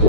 6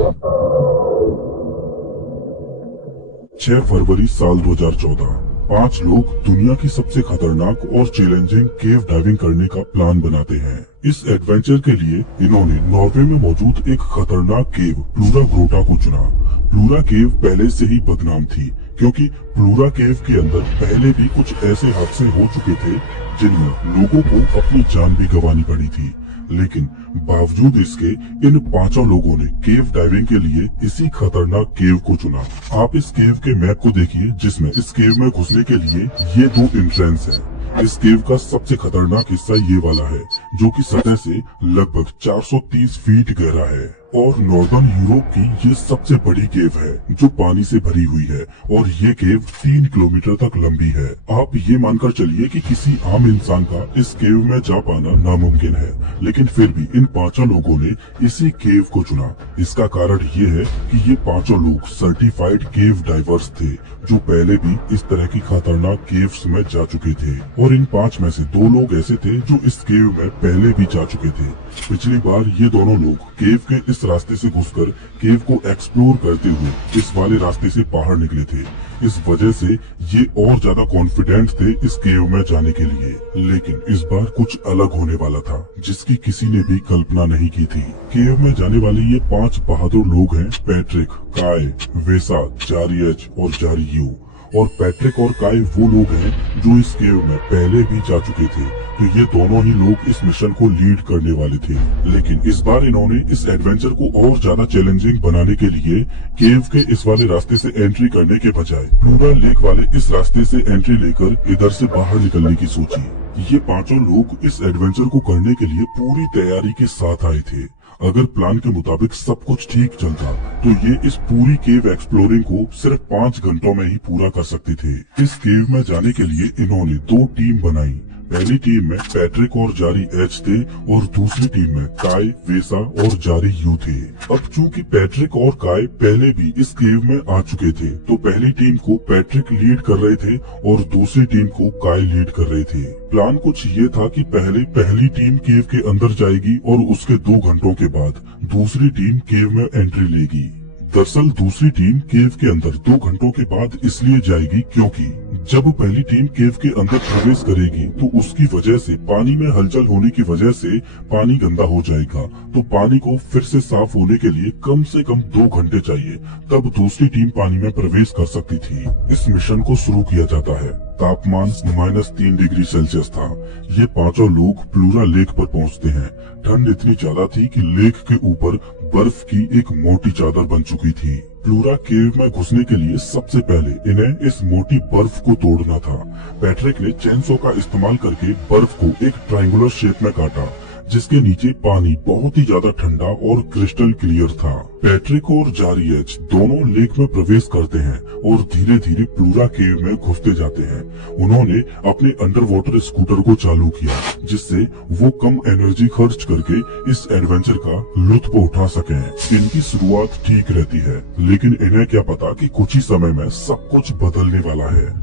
फरवरी साल 2014। 5 लोग दुनिया की सबसे खतरनाक और चैलेंजिंग केव डाइविंग करने का प्लान बनाते हैं। इस एडवेंचर के लिए इन्होंने नॉर्वे में मौजूद एक खतरनाक केव प्लूरा ग्रोटा को चुना। प्लूरा केव पहले से ही बदनाम थी क्योंकि प्लूरा केव के अंदर पहले भी कुछ ऐसे हादसे हो चुके थे जिनमें लोगों को अपनी जान भी गंवानी पड़ी थी। लेकिन बावजूद इसके इन 5 लोगों ने केव डाइविंग के लिए इसी खतरनाक केव को चुना। आप इस केव के मैप को देखिए जिसमें इस केव में घुसने के लिए ये 2 एंट्रेंस है। इस केव का सबसे खतरनाक हिस्सा ये वाला है जो कि सतह से लगभग 430 फीट गहरा है और नॉर्दर्न यूरोप की ये सबसे बड़ी केव है जो पानी से भरी हुई है और ये केव 3 किलोमीटर तक लंबी है। आप ये मानकर चलिए कि किसी आम इंसान का इस केव में जा पाना नामुमकिन है, लेकिन फिर भी इन 5 लोगों ने इसी केव को चुना। इसका कारण ये है कि ये 5 लोग सर्टिफाइड केव डाइवर्स थे जो पहले भी इस तरह की खतरनाक केव्स में जा चुके थे और इन 5 में से 2 लोग ऐसे थे जो इस केव में पहले भी जा चुके थे। पिछली बार ये दोनों लोग केव के इस रास्ते से घुसकर केव को एक्सप्लोर करते हुए इस वाले रास्ते से बाहर निकले थे। इस वजह से ये और ज्यादा कॉन्फिडेंट थे इस केव में जाने के लिए। लेकिन इस बार कुछ अलग होने वाला था जिसकी किसी ने भी कल्पना नहीं की थी। केव में जाने वाले ये 5 बहादुर लोग हैं पैट्रिक, काय, वेसा, जारी एच और जारी यू। और पैट्रिक और काय वो लोग हैं जो इस केव में पहले भी जा चुके थे, तो ये दोनों ही लोग इस मिशन को लीड करने वाले थे। लेकिन इस बार इन्होंने इस एडवेंचर को और ज्यादा चैलेंजिंग बनाने के लिए केव के इस वाले रास्ते से एंट्री करने के बजाय प्लूरा लेक वाले इस रास्ते से एंट्री लेकर इधर से बाहर निकलने की सोची। ये 5 लोग इस एडवेंचर को करने के लिए पूरी तैयारी के साथ आए थे। अगर प्लान के मुताबिक सब कुछ ठीक चलता तो ये इस पूरी केव एक्सप्लोरिंग को सिर्फ 5 घंटों में ही पूरा कर सकते थे। इस केव में जाने के लिए इन्होंने 2 टीम बनाई। पहली टीम में पैट्रिक और जारी एच थे और दूसरी टीम में काय, वेसा और जारी यू थे। अब चूंकि पैट्रिक और काय पहले भी इस केव में आ चुके थे तो पहली टीम को पैट्रिक लीड कर रहे थे और दूसरी टीम को काय लीड कर रहे थे। प्लान कुछ ये था कि पहली टीम केव के अंदर जाएगी और उसके 2 घंटों के बाद दूसरी टीम केव में एंट्री लेगी। दरअसल दूसरी टीम केव के अंदर 2 घंटों के बाद इसलिए जाएगी क्योंकि जब पहली टीम केव के अंदर प्रवेश करेगी तो उसकी वजह से पानी में हलचल होने की वजह से पानी गंदा हो जाएगा, तो पानी को फिर से साफ होने के लिए कम से कम 2 घंटे चाहिए, तब दूसरी टीम पानी में प्रवेश कर सकती थी। इस मिशन को शुरू किया जाता है। तापमान -3 डिग्री सेल्सियस था। ये 5 लोग प्लूरा लेक पर पहुंचते हैं। ठंड इतनी ज्यादा थी कि लेक के ऊपर बर्फ की एक मोटी चादर बन चुकी थी। प्लूरा केव में घुसने के लिए सबसे पहले इन्हें इस मोटी बर्फ को तोड़ना था। पैट्रिक ने चेनसो का इस्तेमाल करके बर्फ को एक ट्रायंगुलर शेप में काटा जिसके नीचे पानी बहुत ही ज्यादा ठंडा और क्रिस्टल क्लियर था। पैट्रिक और जारी एच दोनों लेक में प्रवेश करते हैं और धीरे धीरे प्लूरा केव में घुसते जाते हैं। उन्होंने अपने अंडर वाटर स्कूटर को चालू किया जिससे वो कम एनर्जी खर्च करके इस एडवेंचर का लुत्फ उठा सकें। इनकी शुरुआत ठीक रहती है लेकिन इन्हें क्या पता कि कुछ ही समय में सब कुछ बदलने वाला है।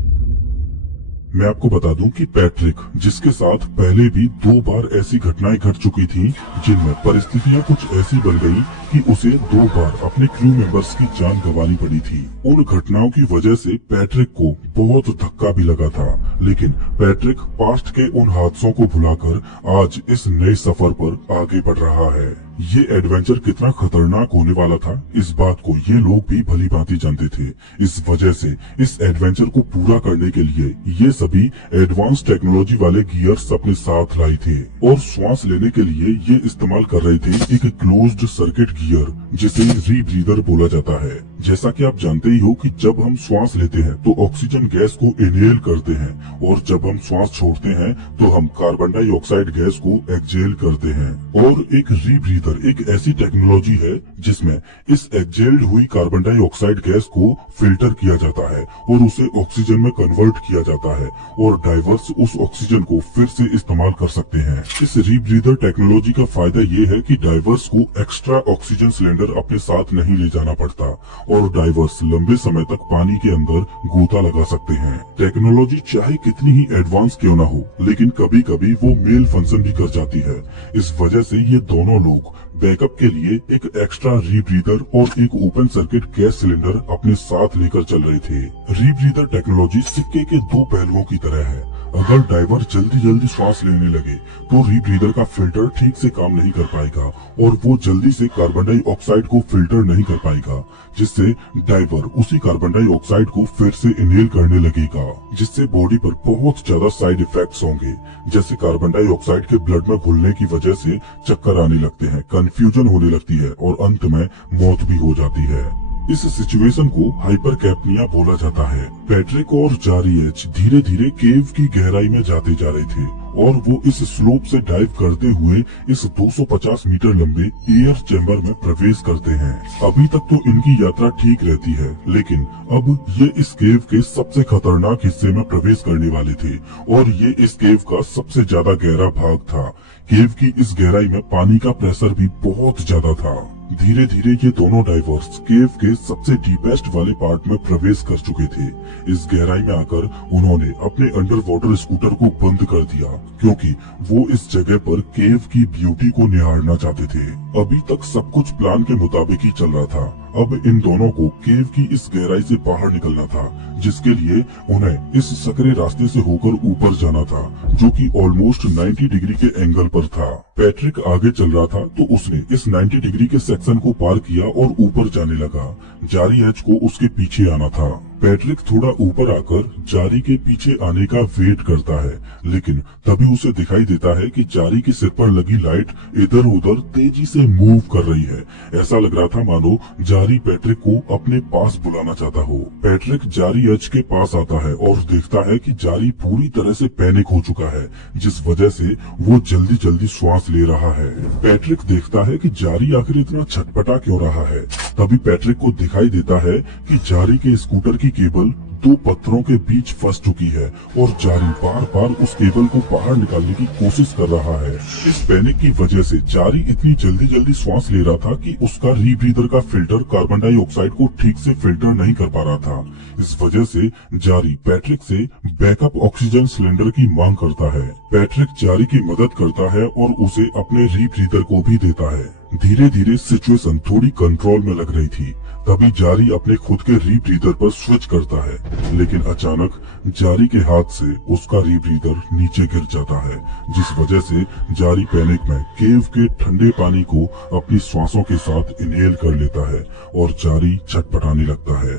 मैं आपको बता दूं कि पैट्रिक, जिसके साथ पहले भी 2 बार ऐसी घटनाएं घट चुकी थीं, जिनमें परिस्थितियां कुछ ऐसी बन गई कि उसे 2 बार अपने क्रू मेंबर्स की जान गंवानी पड़ी थी। उन घटनाओं की वजह से पैट्रिक को बहुत धक्का भी लगा था, लेकिन पैट्रिक पास्ट के उन हादसों को भुलाकर आज इस नए सफर पर आगे बढ़ रहा है। ये एडवेंचर कितना खतरनाक होने वाला था इस बात को ये लोग भी भली भांति जानते थे। इस वजह से इस एडवेंचर को पूरा करने के लिए ये सभी एडवांस टेक्नोलॉजी वाले गियर्स अपने साथ लाए थे और श्वास लेने के लिए ये इस्तेमाल कर रहे थे एक क्लोज्ड सर्किट गियर जिसे रीब्रीदर बोला जाता है। जैसा कि आप जानते ही हो कि जब हम श्वास लेते हैं तो ऑक्सीजन गैस को इनहेल करते हैं और जब हम श्वास छोड़ते हैं तो हम कार्बन डाइऑक्साइड गैस को एक्सहेल करते हैं। और एक रीब्रीदर एक ऐसी टेक्नोलॉजी है जिसमें इस एक्सहेल्ड हुई कार्बन डाइऑक्साइड गैस को फिल्टर किया जाता है और उसे ऑक्सीजन में कन्वर्ट किया जाता है और डाइवर्स उस ऑक्सीजन को फिर से इस्तेमाल कर सकते हैं। इस रीब्रीदर टेक्नोलॉजी का फायदा ये है कि डाइवर्स को एक्स्ट्रा ऑक्सीजन सिलेंडर अपने साथ नहीं ले जाना पड़ता और डाइवर्स लंबे समय तक पानी के अंदर गोता लगा सकते हैं। टेक्नोलॉजी चाहे कितनी ही एडवांस क्यों ना हो, लेकिन कभी कभी वो मेल फंक्शन भी कर जाती है। इस वजह से ये दोनों लोग बैकअप के लिए एक एक्स्ट्रा रीब्रीदर और एक ओपन सर्किट गैस सिलेंडर अपने साथ लेकर चल रहे थे। रीब्रीदर टेक्नोलॉजी सिक्के के दो पहलुओं की तरह है। अगर डाइवर जल्दी जल्दी श्वास लेने लगे तो रीब्रीदर का फिल्टर ठीक से काम नहीं कर पाएगा और वो जल्दी से कार्बन डाइऑक्साइड को फिल्टर नहीं कर पाएगा, जिससे डाइवर उसी कार्बन डाइऑक्साइड को फिर से इनहेल करने लगेगा, जिससे बॉडी पर बहुत ज्यादा साइड इफेक्ट्स होंगे, जैसे कार्बन डाइऑक्साइड के ब्लड में घुलने की वजह से चक्कर आने लगते हैं, कंफ्यूजन होने लगती है और अंत में मौत भी हो जाती है। इस सिचुएशन को हाइपरकैप्निया बोला जाता है। पैट्रिक और जारी एच धीरे धीरे केव की गहराई में जाते जा रहे थे और वो इस स्लोप से डाइव करते हुए इस 250 मीटर लंबे एयर चैम्बर में प्रवेश करते हैं। अभी तक तो इनकी यात्रा ठीक रहती है, लेकिन अब ये इस केव के सबसे खतरनाक हिस्से में प्रवेश करने वाले थे और ये इस केव का सबसे ज्यादा गहरा भाग था। केव की इस गहराई में पानी का प्रेशर भी बहुत ज्यादा था। धीरे धीरे ये दोनों डाइवर्स केव के सबसे डीपेस्ट वाले पार्ट में प्रवेश कर चुके थे। इस गहराई में आकर उन्होंने अपने अंडर वाटर स्कूटर को बंद कर दिया, क्योंकि वो इस जगह पर केव की ब्यूटी को निहारना चाहते थे। अभी तक सब कुछ प्लान के मुताबिक ही चल रहा था। अब इन दोनों को केव की इस गहराई से बाहर निकलना था, जिसके लिए उन्हें इस सकरे रास्ते से होकर ऊपर जाना था, जो कि ऑलमोस्ट 90 डिग्री के एंगल पर था। पैट्रिक आगे चल रहा था तो उसने इस 90 डिग्री के सेक्शन को पार किया और ऊपर जाने लगा। जारी एच को उसके पीछे आना था। पैट्रिक थोड़ा ऊपर आकर जारी के पीछे आने का वेट करता है, लेकिन तभी उसे दिखाई देता है कि जारी के सिर पर लगी लाइट इधर उधर तेजी से मूव कर रही है। ऐसा लग रहा था मानो जारी पैट्रिक को अपने पास बुलाना चाहता हो। पैट्रिक जारी एच के पास आता है और देखता है कि जारी पूरी तरह से पैनिक हो चुका है, जिस वजह से वो जल्दी जल्दी श्वास ले रहा है। पैट्रिक देखता है कि जारी आखिर इतना छटपटा क्यों रहा है। तभी पैट्रिक को दिखाई देता है कि जारी के स्कूटर की केबल दो पत्थरों के बीच फंस चुकी है और जारी बार बार उस केबल को बाहर निकालने की कोशिश कर रहा है। इस पैनिक की वजह से जारी इतनी जल्दी जल्दी श्वास ले रहा था कि उसका रीब्रीदर का फिल्टर कार्बन डाइऑक्साइड को ठीक से फिल्टर नहीं कर पा रहा था। इस वजह से जारी पैट्रिक से बैकअप ऑक्सीजन सिलेंडर की मांग करता है। पैट्रिक जारी की मदद करता है और उसे अपने रीब्रीदर को भी देता है। धीरे धीरे सिचुएशन थोड़ी कंट्रोल में लग रही थी। तभी जारी अपने खुद के रीब्रीदर पर स्विच करता है, लेकिन अचानक जारी के हाथ से उसका रीब्रीदर नीचे गिर जाता है, जिस वजह से जारी पैनिक में केव के ठंडे पानी को अपनी श्वासों के साथ इनहेल कर लेता है और जारी छटपटाने लगता है।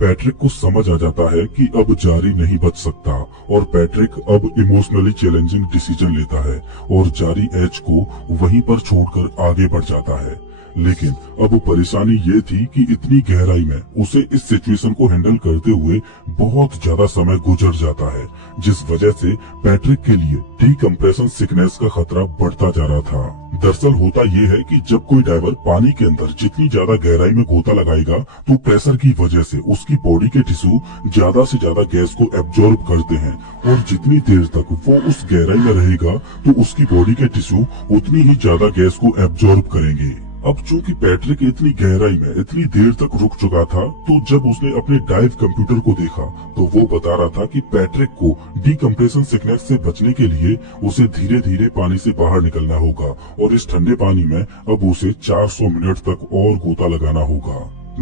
पैट्रिक को समझ आ जाता है कि अब जारी नहीं बच सकता और पैट्रिक अब इमोशनली चैलेंजिंग डिसीजन लेता है और जारी एच को वहीं पर छोड़कर आगे बढ़ जाता है। लेकिन अब परेशानी ये थी कि इतनी गहराई में उसे इस सिचुएशन को हैंडल करते हुए बहुत ज्यादा समय गुजर जाता है, जिस वजह से पैट्रिक के लिए डीकम्प्रेशन सिकनेस का खतरा बढ़ता जा रहा था। दरअसल होता यह है कि जब कोई डाइवर पानी के अंदर जितनी ज्यादा गहराई में गोता लगाएगा तो प्रेशर की वजह से उसकी बॉडी के टिश्यू ज्यादा से ज्यादा गैस को एब्जॉर्ब करते हैं और जितनी देर तक वो उस गहराई में रहेगा तो उसकी बॉडी के टिश्यू उतनी ही ज्यादा गैस को एब्जॉर्ब करेंगे। अब चूंकि पैट्रिक इतनी गहराई में इतनी देर तक रुक चुका था, तो जब उसने अपने डाइव कंप्यूटर को देखा तो वो बता रहा था कि पैट्रिक को डीकम्प्रेशन सिकनेस से बचने के लिए उसे धीरे धीरे पानी से बाहर निकलना होगा और इस ठंडे पानी में अब उसे 400 मिनट तक और गोता लगाना होगा।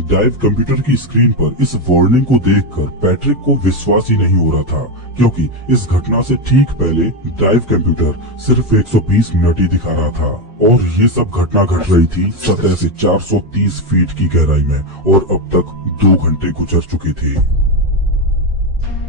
डाइव कंप्यूटर की स्क्रीन पर इस वार्निंग को देखकर पैट्रिक को विश्वास ही नहीं हो रहा था, क्योंकि इस घटना से ठीक पहले डाइव कंप्यूटर सिर्फ 120 मिनट ही दिखा रहा था और ये सब घटना घट रही थी सतह से 430 फीट की गहराई में और अब तक 2 घंटे गुजर चुके थे।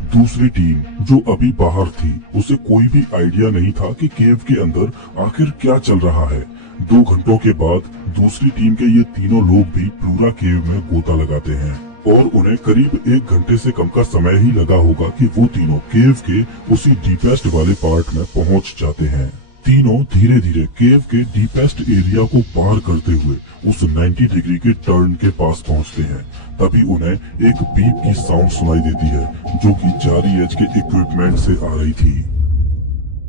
दूसरी टीम जो अभी बाहर थी, उसे कोई भी आइडिया नहीं था कि केव के अंदर आखिर क्या चल रहा है। 2 घंटों के बाद दूसरी टीम के ये तीनों लोग भी पूरा केव में गोता लगाते हैं और उन्हें करीब 1 घंटे से कम का समय ही लगा होगा कि वो तीनों केव के उसी डीपेस्ट वाले पार्ट में पहुंच जाते हैं। तीनों धीरे धीरे केव के डीपेस्ट एरिया को पार करते हुए उस 90 डिग्री के टर्न के पास पहुंचते हैं। तभी उन्हें एक बीप की साउंड सुनाई देती है, जो कि जारी एच के इक्विपमेंट से आ रही थी।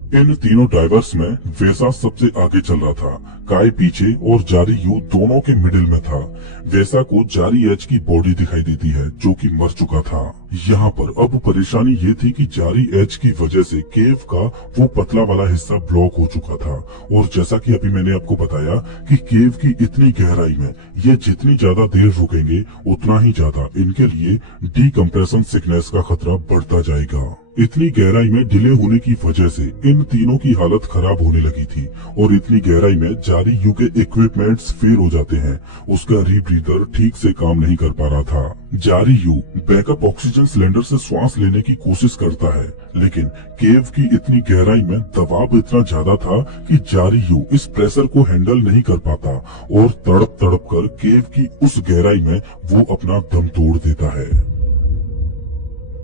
इन तीनों डाइवर्स में वेसा सबसे आगे चल रहा था, काय पीछे और जारी यू दोनों के मिडिल में था। वेसा को जारी एच की बॉडी दिखाई देती है जो कि मर चुका था। यहाँ पर अब परेशानी ये थी कि जारी एच की वजह से केव का वो पतला वाला हिस्सा ब्लॉक हो चुका था, और जैसा कि अभी मैंने आपको बताया कि केव की इतनी गहराई में ये जितनी ज्यादा देर रुकेंगे उतना ही ज्यादा इनके लिए डीकम्प्रेशन सिकनेस का खतरा बढ़ता जाएगा। इतनी गहराई में डिले होने की वजह से इन तीनों की हालत खराब होने लगी थी, और इतनी गहराई में जारी यू के इक्विपमेंट्स फेल हो जाते हैं। उसका रीब्रीदर ठीक से काम नहीं कर पा रहा था। जारी यू बैकअप ऑक्सीजन सिलेंडर से श्वास लेने की कोशिश करता है, लेकिन केव की इतनी गहराई में दबाव इतना ज्यादा था कि जारी यू इस प्रेशर को हैंडल नहीं कर पाता, और तड़प तड़प कर केव की उस गहराई में वो अपना दम तोड़ देता है।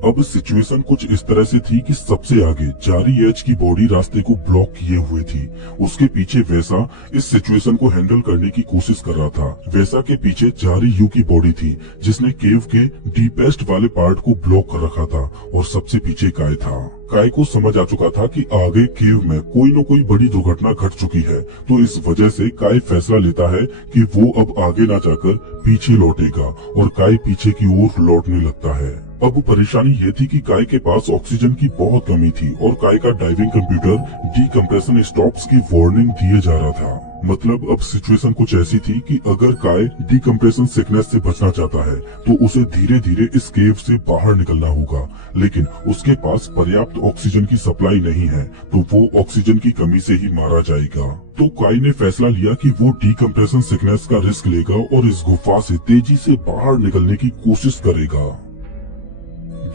अब सिचुएशन कुछ इस तरह से थी कि सबसे आगे जारी एच की बॉडी रास्ते को ब्लॉक किए हुए थी। उसके पीछे वेसा इस सिचुएशन को हैंडल करने की कोशिश कर रहा था। वेसा के पीछे जारी यू की बॉडी थी जिसने केव के डीपेस्ट वाले पार्ट को ब्लॉक कर रखा था, और सबसे पीछे काय था। काय को समझ आ चुका था कि आगे केव में कोई न कोई बड़ी दुर्घटना घट चुकी है, तो इस वजह से काय फैसला लेता है कि वो अब आगे ना जाकर पीछे लौटेगा, और काय पीछे की ओर लौटने लगता है। अब परेशानी ये थी कि काय के पास ऑक्सीजन की बहुत कमी थी, और काय का डाइविंग कंप्यूटर डीकम्प्रेशन स्टॉप्स की वार्निंग दिए जा रहा था। मतलब अब सिचुएशन कुछ ऐसी थी कि अगर काय डीकम्प्रेशन सिकनेस से बचना चाहता है तो उसे धीरे धीरे इस केव से बाहर निकलना होगा, लेकिन उसके पास पर्याप्त ऑक्सीजन की सप्लाई नहीं है, तो वो ऑक्सीजन की कमी से ही मारा जाएगा। तो काय ने फैसला लिया कि वो डीकम्प्रेशन सिकनेस का रिस्क लेगा और इस गुफा से तेजी से बाहर निकलने की कोशिश करेगा।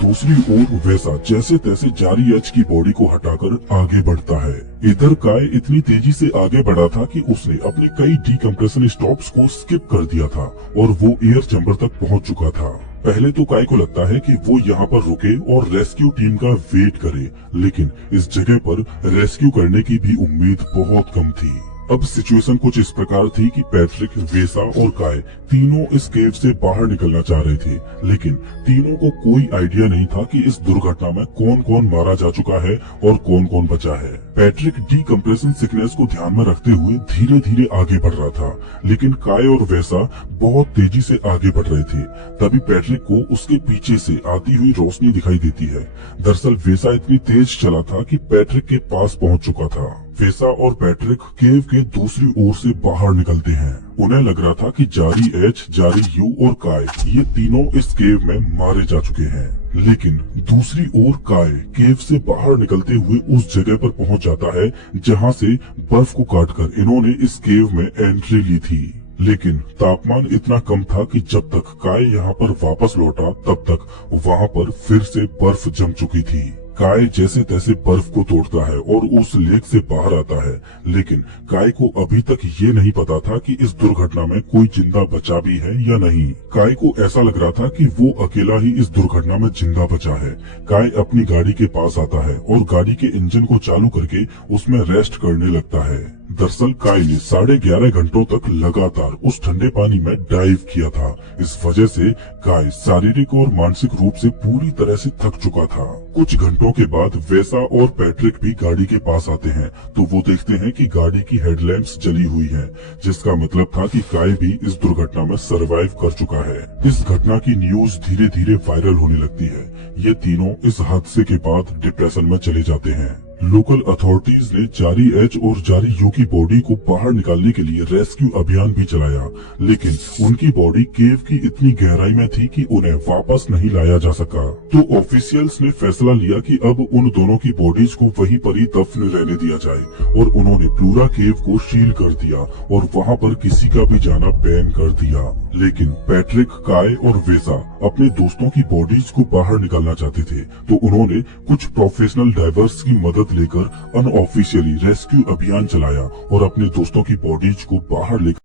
दूसरी ओर वेसा जैसे तैसे जारी एच की बॉडी को हटाकर आगे बढ़ता है। इधर काय इतनी तेजी से आगे बढ़ा था कि उसने अपने कई डीकम्प्रेशन स्टॉप्स को स्किप कर दिया था, और वो एयर चैम्बर तक पहुंच चुका था। पहले तो काय को लगता है कि वो यहाँ पर रुके और रेस्क्यू टीम का वेट करे, लेकिन इस जगह पर रेस्क्यू करने की भी उम्मीद बहुत कम थी। अब सिचुएशन कुछ इस प्रकार थी कि पैट्रिक, वेसा और काय तीनों इस केव से बाहर निकलना चाह रहे थे, लेकिन तीनों को कोई आइडिया नहीं था कि इस दुर्घटना में कौन कौन मारा जा चुका है और कौन कौन बचा है। पैट्रिक डीकम्प्रेशन सिकनेस को ध्यान में रखते हुए धीरे धीरे आगे बढ़ रहा था, लेकिन काय और वेसा बहुत तेजी से आगे बढ़ रहे थे। तभी पैट्रिक को उसके पीछे से आती हुई रोशनी दिखाई देती है। दरअसल वेसा इतनी तेज चला था कि पैट्रिक के पास पहुंच चुका था। वेसा और पैट्रिक केव के दूसरी ओर से बाहर निकलते हैं। उन्हें लग रहा था कि जारी एच, जारी यू और काय ये तीनों इस केव में मारे जा चुके हैं, लेकिन दूसरी ओर काय केव से बाहर निकलते हुए उस जगह पर पहुंच जाता है जहां से बर्फ को काटकर इन्होंने इस केव में एंट्री ली थी। लेकिन तापमान इतना कम था कि जब तक काय यहाँ पर वापस लौटा तब तक वहाँ पर फिर से बर्फ जम चुकी थी। काय जैसे तैसे बर्फ को तोड़ता है और उस लेक से बाहर आता है, लेकिन काय को अभी तक ये नहीं पता था कि इस दुर्घटना में कोई जिंदा बचा भी है या नहीं। काय को ऐसा लग रहा था कि वो अकेला ही इस दुर्घटना में जिंदा बचा है। काय अपनी गाड़ी के पास आता है और गाड़ी के इंजन को चालू करके उसमें रेस्ट करने लगता है। दरअसल काय ने 11.5 घंटों तक लगातार उस ठंडे पानी में डाइव किया था। इस वजह से काय शारीरिक और मानसिक रूप से पूरी तरह से थक चुका था। कुछ घंटों के बाद वेसा और पैट्रिक भी गाड़ी के पास आते हैं, तो वो देखते हैं कि गाड़ी की हेडलैम्प्स जली हुई हैं, जिसका मतलब था कि काय भी इस दुर्घटना में सरवाइव कर चुका है। इस घटना की न्यूज धीरे धीरे वायरल होने लगती है। ये तीनों इस हादसे के बाद डिप्रेशन में चले जाते हैं। लोकल अथॉरिटीज ने जारी एच और जारी यू की बॉडी को बाहर निकालने के लिए रेस्क्यू अभियान भी चलाया, लेकिन उनकी बॉडी केव की इतनी गहराई में थी कि उन्हें वापस नहीं लाया जा सका। तो ऑफिशियल्स ने फैसला लिया कि अब उन दोनों की बॉडीज को वहीं पर ही दफन रहने दिया जाए, और उन्होंने प्लूरा केव को सील कर दिया और वहाँ पर किसी का भी जाना बैन कर दिया। लेकिन पैट्रिक, काय और वेसा अपने दोस्तों की बॉडीज को बाहर निकालना चाहते थे, तो उन्होंने कुछ प्रोफेशनल डाइवर्स की मदद लेकर अनऑफिशियली रेस्क्यू अभियान चलाया और अपने दोस्तों की बॉडीज को बाहर लेकर